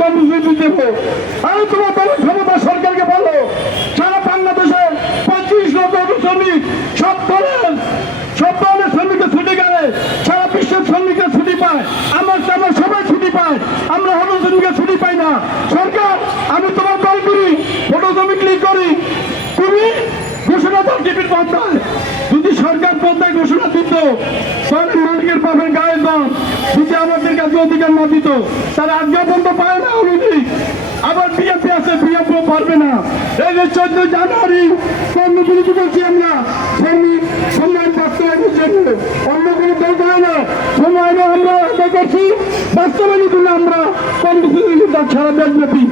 কর্মসূচি দেব। আমি তোমার ক্ষমতা সরকারকে বলো, সারা বাংলাদেশে 25 লক্ষ শ্রমিক সব ধরনের শ্রমিকের ছুটি গেলে সারা বিশ্বের শ্রমিকের ছুটি পায়, আমার সবাই ছুটি পায়, আমরা হল শ্রমিকের ছুটি পাই না। সরকার, আমি তোমার কল করি, ফটো ছবি ক্লিক করি, তুমি ঘোষণা দাও টিভির পর্দায়। যদি সরকার পর্দায় ঘোষণা দিত, তাহলে মালিকের পাবেন গায়ের দাম। যদি আমাদের কাছে অধিকার না দিত, তারা আজ্ঞা বন্ধ পায় না অনুযায়ী। আবার বিএপি আছে, বিএপি পারবে না। এই যে 14 জানুয়ারি কর্মবিরতি করছি আমরা, শ্রমিক সংগ্রাম বাস্তবায়নের জন্য, অন্য কোনো দল করে না। সময় আমরা আদায় করছি, বাস্তবায়নের জন্য আমরা কর্মসূচি সারা দেশব্যাপী।